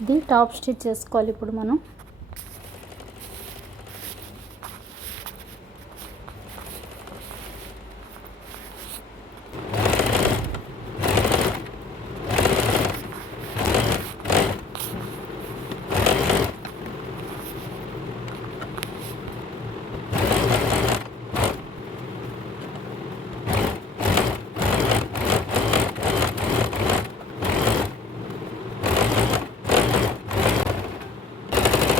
ఇది top stitch చేసుకోవాలి ఇప్పుడు మనం.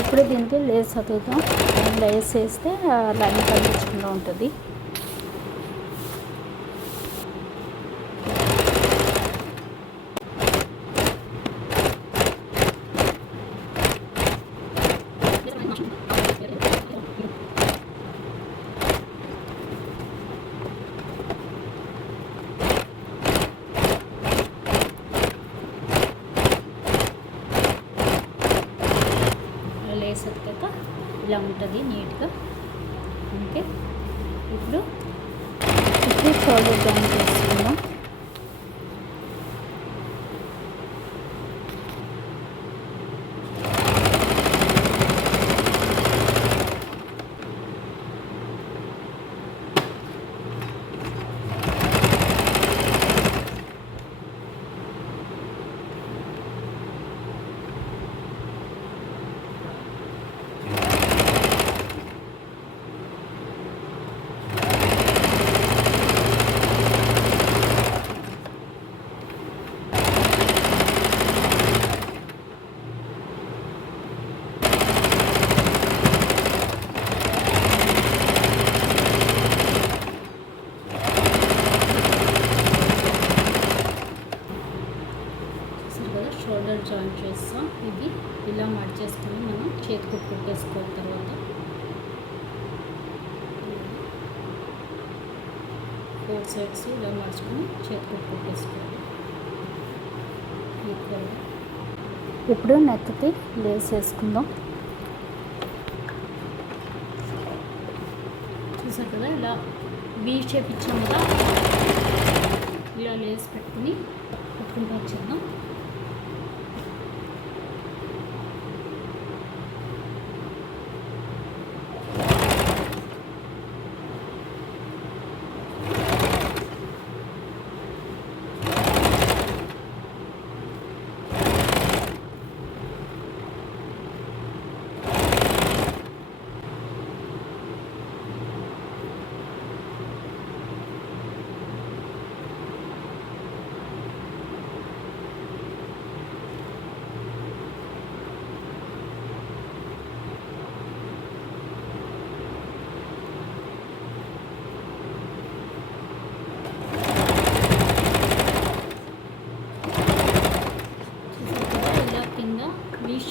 ఇప్పుడు దీనికి లేస్ అతుకుతాం. లేస్ వేస్తే లైన్ కనిపించకుండా ఉంటుంది. లేస్ అతికాక ఇలా ఉంటుంది నీట్గా. ఓకే, ఇప్పుడు షోల్డర్ జాయిన్ చేసుకుందాం. షోల్డర్ జాయిన్ చేస్తాం. ఇది ఇలా మడిచేసుకొని మనం చేతికి కుట్టేసుకోవాలి. తర్వాత 4 సైడ్స్ ఇలా మడుచుకొని చేతికి కుట్టేసుకోవాలి. ఇప్పుడు నెక్కి లేస్ వేసుకుందాం. చూసారు కదా, ఇలా వీ షేప్ ఇచ్చాం కదా, ఇలా లేస్ పెట్టుకుని కుట్టుకుంటూ వచ్చేద్దాం.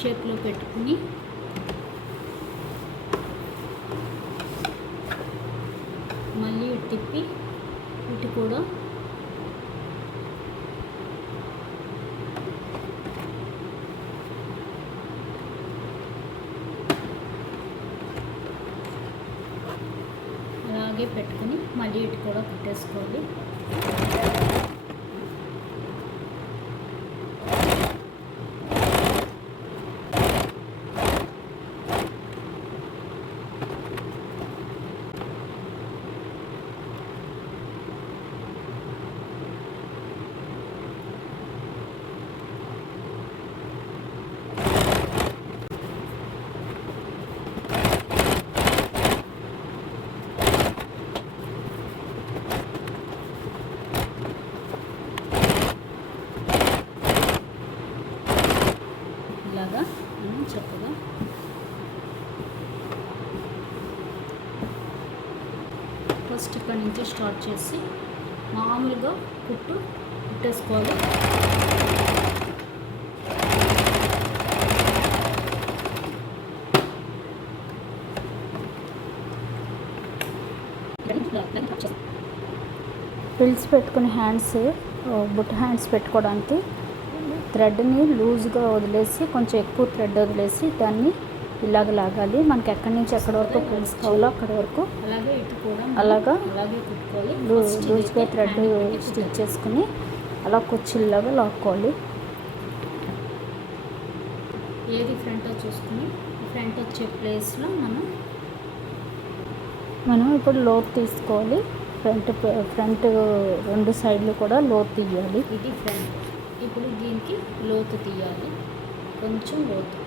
షేప్లో పెట్టుకుని మళ్ళీ తిప్పి ఇటు కూడా అలాగే పెట్టుకుని మళ్ళీ ఇటు కూడా కుట్టేసుకోవాలి. ఇలాగా చక్కగా ఫస్ట్ ఇక్కడ నుంచి స్టార్ట్ చేసి మామూలుగా కుట్టేసుకోవాలి. ఫ్రిల్స్ పెట్టుకుని హ్యాండ్స్, బుట్ట హ్యాండ్స్ పెట్టుకోవడానికి థ్రెడ్ని లూజ్గా వదిలేసి కొంచెం ఎక్కువ థ్రెడ్ వదిలేసి దాన్ని ఇలాగ లాగాలి. మనకి ఎక్కడి నుంచి ఎక్కడి వరకు ఫ్రిల్స్ కావాలో అక్కడి వరకు అలాగా లూజ్గా థ్రెడ్ స్టిచ్ చేసుకుని అలా కుర్చీలాగా లాక్కోవాలి. ఏది ఫ్రంట్ చూసుకుని ఫ్రంట్ వచ్చే ప్లేస్లో మనం ఇప్పుడు లోతు తీసుకోవాలి. ఫ్రంట్ రెండు సైడ్లు కూడా లోతు తీయాలి. ఇది ఫ్రంట్. ఇప్పుడు దీనికి లోతు తీయాలి, కొంచెం లోతు.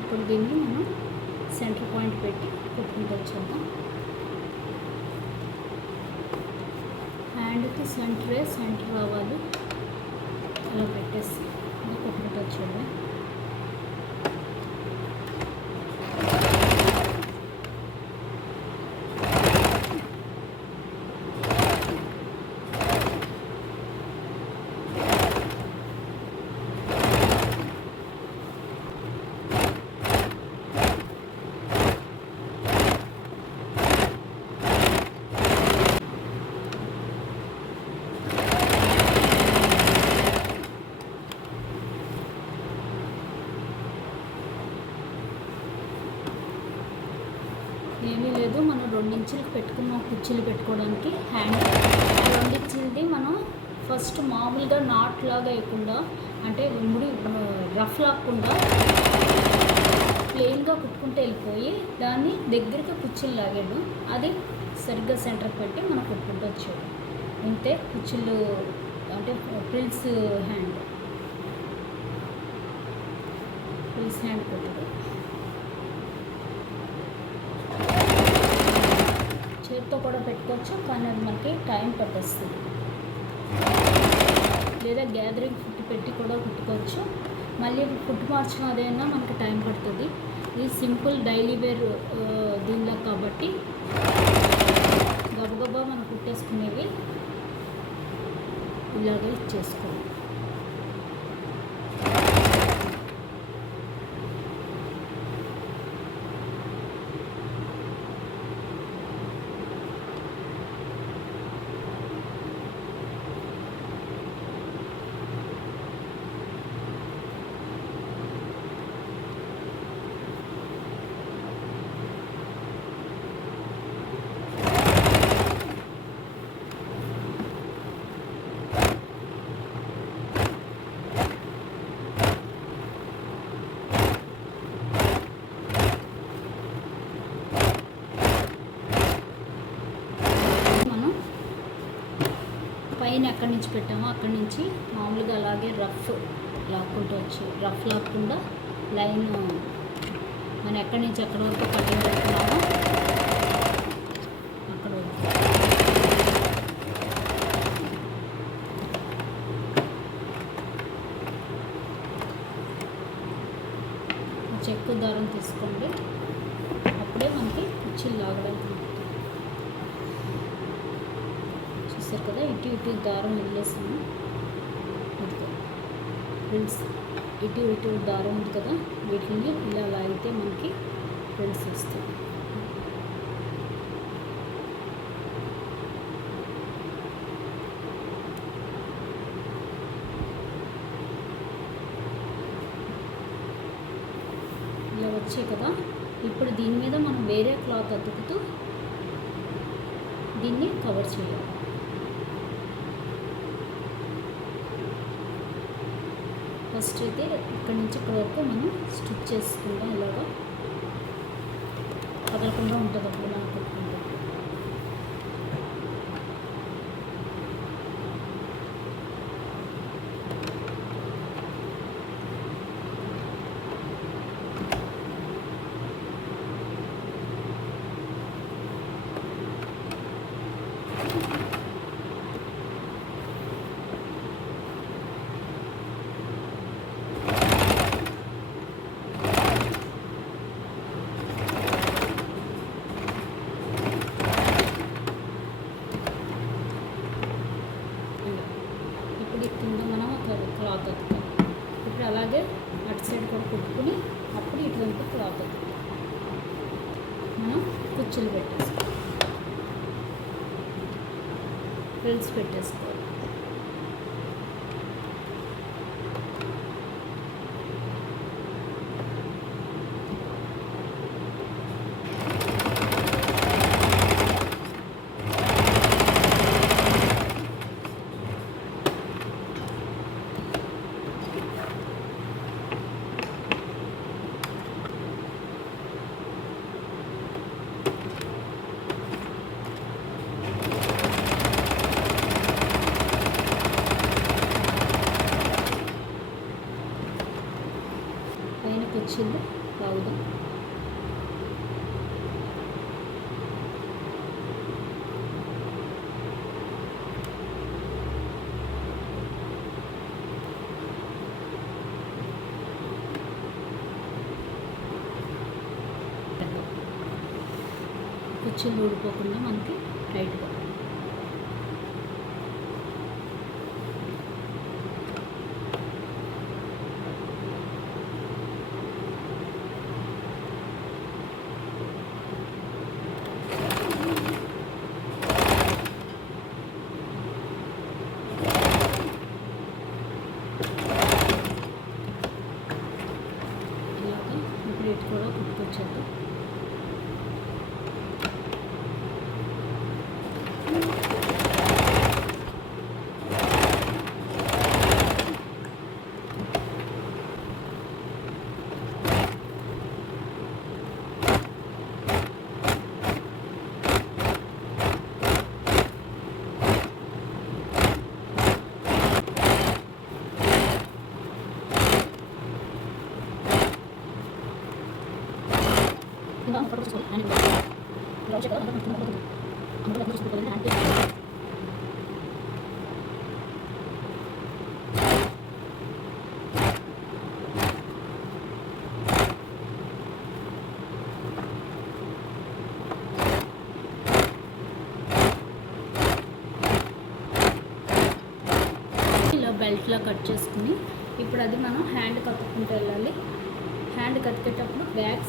ఇప్పుడు దీన్ని మనం సెంటర్ పాయింట్ పెట్టి కుట్టుకుంటూ వచ్చాము. హ్యాండ్కి సెంటర్ రావాలి, అలా పెట్టేసి కుట్టుకుంటూ వచ్చాము. ఏమీ లేదు, మనం 2 ఇంచులకు పెట్టుకున్న కుర్చీలు పెట్టుకోవడానికి హ్యాండ్ 2 ఇంచులది మనం ఫస్ట్ మామూలుగా నాట్ లాగా వేయకుండా, అంటే ముడి రఫ్ లాక్కుండా ప్లెయిన్గా కుట్టుకుంటూ వెళ్ళిపోయి దాన్ని దగ్గరగా కుర్చీలు లాగాడు. అది సరిగ్గా సెంటర్ పెట్టి మనం కుట్టుకుంటూ వచ్చాడు. ఇంతే కుర్చీలు అంటే ఫ్రిల్స్ హ్యాండ్ కుట్టడం. చేతితో కూడా పెట్టుకోవచ్చు, కానీ అది మనకి టైం పట్టేస్తుంది. లేదా గ్యాదరింగ్ ఫుట్ పెట్టి కూడా కుట్టుకోవచ్చు. మళ్ళీ ఫుట్ మార్చడం అదైనా మనకి టైం పడుతుంది. ఇది సింపుల్ డైలీ వేర్ దీనిలో కాబట్టి గబగబా మనం కుట్టేసుకునేవి ఇలాగే చేసుకోవాలి. పైన ఎక్కడి నుంచి పెట్టామో అక్కడి నుంచి మామూలుగా అలాగే రఫ్ లాక్కుంటూ వచ్చు. రఫ్ లాక్కుండా లైన్ మనం ఎక్కడి నుంచి ఎక్కడి వరకు కటింగ్ పెట్టుకున్నామో అక్కడ వరకు చెక్కు దారం తీసుకోండి. అప్పుడే మనకి కుర్చీలు లాగడానికి చూస్తారు కదా. ఇటు దారం వదిలేస్తాము. ఫ్రెండ్స్ ఇటు దారం ఉంది కదా, వీటిని ఇలా లాగితే మనకి ఫ్రెండ్స్ వస్తుంది. ఇలా వచ్చాయి కదా. ఇప్పుడు దీని మీద మనం వేరే క్లాత్ అతుకుతూ దీన్ని కవర్ చేయాలి. ఫస్ట్ అయితే ఇక్కడి నుంచి ఇక్కడ వరకు మనం స్టిచ్ చేసుకుందాం. ఇలాగా కదలకుండా ఉంటుంది అప్పుడు మనం కుట్టుకుంటాం. క్లాత్ అతుకుతాం. ఇప్పుడు అలాగే అటు సైడ్ కూడా కుట్టుకుని అప్పుడు ఇటువంటి క్లాత్ అతుకుతాం. మనం కుచ్చులు పెట్టేసుకోవాలి, ఫ్రిల్స్ పెట్టేసుకోవాలి. కుర్చీలు ఊడిపోకుండా మనకి టైట్గా. ఇలాగా ప్లేట్ కూడా కుట్టుకొచ్చేద్దాం. ఇలా బెల్ట్లా కట్ చేసుకుని ఇప్పుడు అది మనం హ్యాండ్ కట్టుకుంటూ వెళ్ళాలి. హ్యాండ్ కట్టుకేటప్పుడు బ్యాక్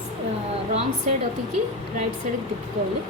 రాంగ్ సైడ్ అతికి రైట్ సైడ్కి తిప్పుకోవాలి.